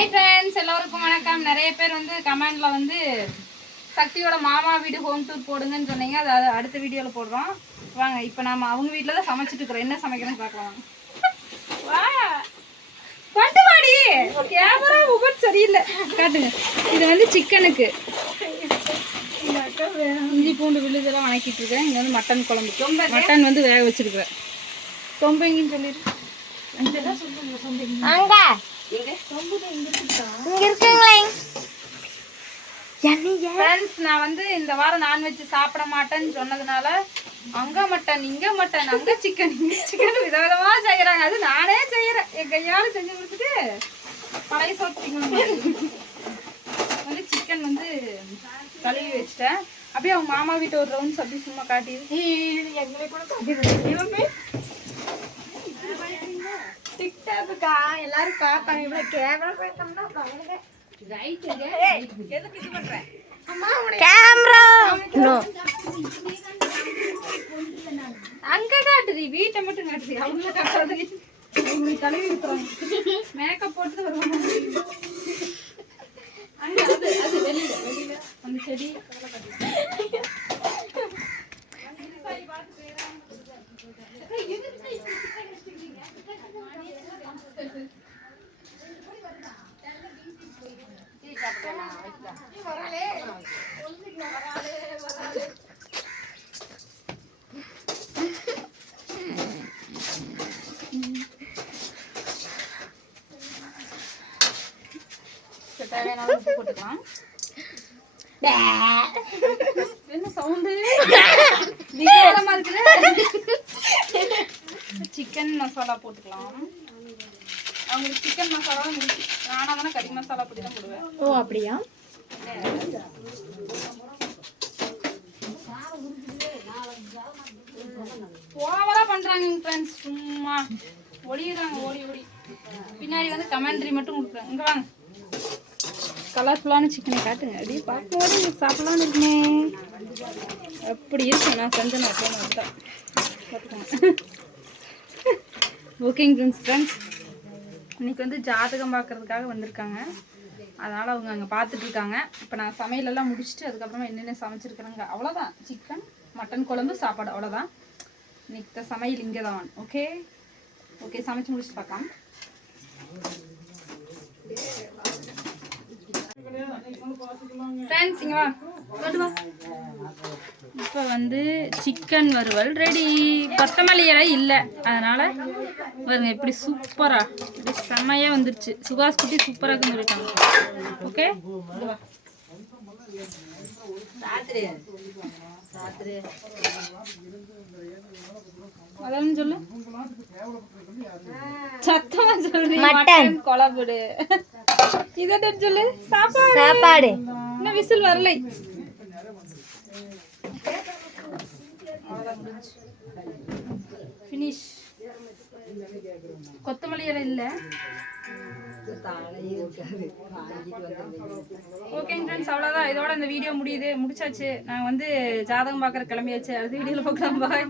Hi friends, எல்லோருக்கும் வணக்கம். நிறைய பேர் வந்து கமெண்ட்ல வந்து சக்தியோட மாமா வீடு ஹோம் டூர் போடுங்கன்னு சொன்னீங்க. அது அடுத்த வீடியோவில் போடுறோம். வாங்க, இப்போ நாம அவங்க வீட்டில் தான் சமைச்சிட்டு இருக்கிறோம். என்ன சமைக்கிறோன்னு பார்க்கலாம். வா பட்டு வாடி, கேமரா உபட் சரியில்லை, காட்டுங்க. இது வந்து சிக்கனுக்கு இஞ்சி பூண்டு விழுதெல்லாம் வணக்கிட்டு இருக்கேன். இங்கே வந்து மட்டன் குழம்பு, மட்டன் வந்து வேக வச்சிருக்கிறேன். தொம்பைங்கன்னு சொல்லிடு. நான் வந்து இந்த வாரம் நான்வெஜ் சாப்பிட மாட்டேன்னு சொன்னதுனால அங்க மட்டன் இங்க மட்டன் அங்க சிக்கன் இங்க சிக்கன் விதவிதமா செய்யறாங்க. அது நானே செய்யறேன், என் கையால செஞ்சு கொடுத்துட்டு பழைய சோத்து வந்து சிக்கன் வந்து கழுவி வச்சிட்டேன். அப்படியே அவங்க மாமா வீட்டு ஒரு ரவுண்ட்ஸ் அப்படி சும்மா காட்டி எங்களை கூட காட்டிடுவேன். டிக்டாக்குக்கா எல்லாரும் பார்ப்பாங்க. இவ்வளோ கேமரா போயிட்டோம்னா அங்க காட்டுது, வீட்டை மட்டும் காட்டுது. அவங்க காட்டுறது தலைவி இருக்கிறாங்க, மேக்கப் போட்டு வருவாங்க. அங்க அது வெளியில வெளியில அந்த செடி போட்டுக்கலாம். என்ன சவுண்டு விகாரமா இருக்குது. சிக்கன் மசாலா போட்டுக்கலாம். அவங்களுக்கு சிக்கன் மசாலா முடிச்சு, நானா தானே கறி மசாலா அப்படி தான் போடுவேன். ஓ அப்படியா? ஓவரா பண்றாங்க ஃப்ரெண்ட்ஸ், சும்மா ஒளியுறாங்க ஓடி ஓடி. பின்னாடி வந்து கமெண்ட்ரி மட்டும் கொடுக்குறாங்க. இங்க வாங்க, கலர்ஃபுல்லான சிக்கனை காட்டுங்க. அப்படியே பார்க்கும்போது சாப்பிடலான்னு இருக்குமே. அப்படி இருக்கு நான் செஞ்சேன். பார்த்துக்கோங்க. ஓகேங்க ஃப்ரெண்ட்ஸ், இன்னைக்கு வந்து ஜாதகம் பார்க்கறதுக்காக வந்திருக்காங்க. அதனால் அவங்க அங்கே பார்த்துட்ருக்காங்க. இப்போ நான் சமையலெல்லாம் முடிச்சுட்டு அதுக்கப்புறமா என்னென்ன சமைச்சிருக்கிறேங்க அவ்வளோதான். சிக்கன் மட்டன் குழம்பு சாப்பாடு அவ்வளோதான். இன்னைக்கு சமையல் இங்கே தான். ஓகே ஓகே, சமைச்சு முடிச்சுட்டு பார்க்கலாம். ஃப்ரெண்ட்ஸ் இங்கே வா, இப்போ வந்து சிக்கன் வறுவல் ரெடி. கொத்தமல்லி இலை இல்லை, அதனால் பாருங்க எப்படி சூப்பராக இப்படி செம்மையாக வந்துருச்சு. சுகாஸ் குட்டி சூப்பராக இருக்குன்னு சொல்லிட்டாங்க. ஓகே, அதான் சொல்லு, சத்தமா சொல்லு. மட்டன் குழம்பு இதை சொல்லு. சாப்பாடு இன்னும் விசில் வரலை. ஃபினிஷ். கொத்தமல்லி இலை இல்லை. ஓகேங்க ஃப்ரெண்ட்ஸ், அவ்வளோதான். இதோட இந்த வீடியோ முடிச்சாச்சு. நான் வந்து ஜாதகம் பார்க்குற கிளம்பியாச்சு. அடுத்த வீடியோவில் பார்க்கலாம். பாய்.